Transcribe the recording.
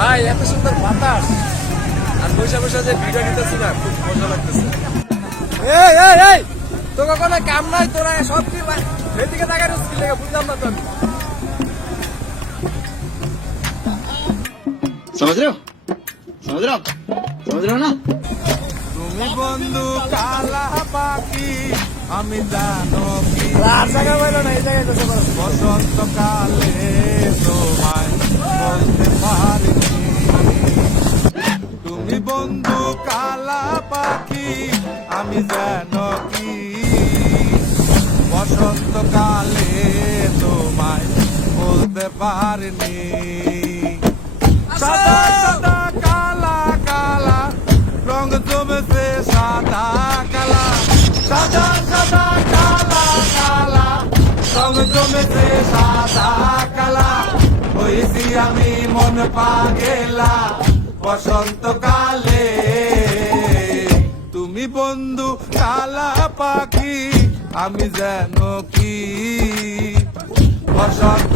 ভাই এত সুন্দর বাতাস আর বসে বসে যে ভিডিও নিতেছি না খুব মজা লাগতেছে এই এই এই তোকে কোনো কাম নাই তোরা সব কি ভাই এদিকে তাকাই রসকি লেগে বুঝলাম না তো আমি समझ रहे हो समझ रहे हो समझ रहे हो ना তুমি বন্ধু কালা পাখি আমি জানো কি আর জায়গা পাইলো না এই জায়গায় আমি জানো কি? বসন্ত কালে তোমায় বলতে পারিনি। কালা কালা কালা। কালা কালা কালা। আমি মন পাগেলা। বসন্ত কালে তুমি বন্ধু কালা পাখি আমি যেন কি? বসন্ত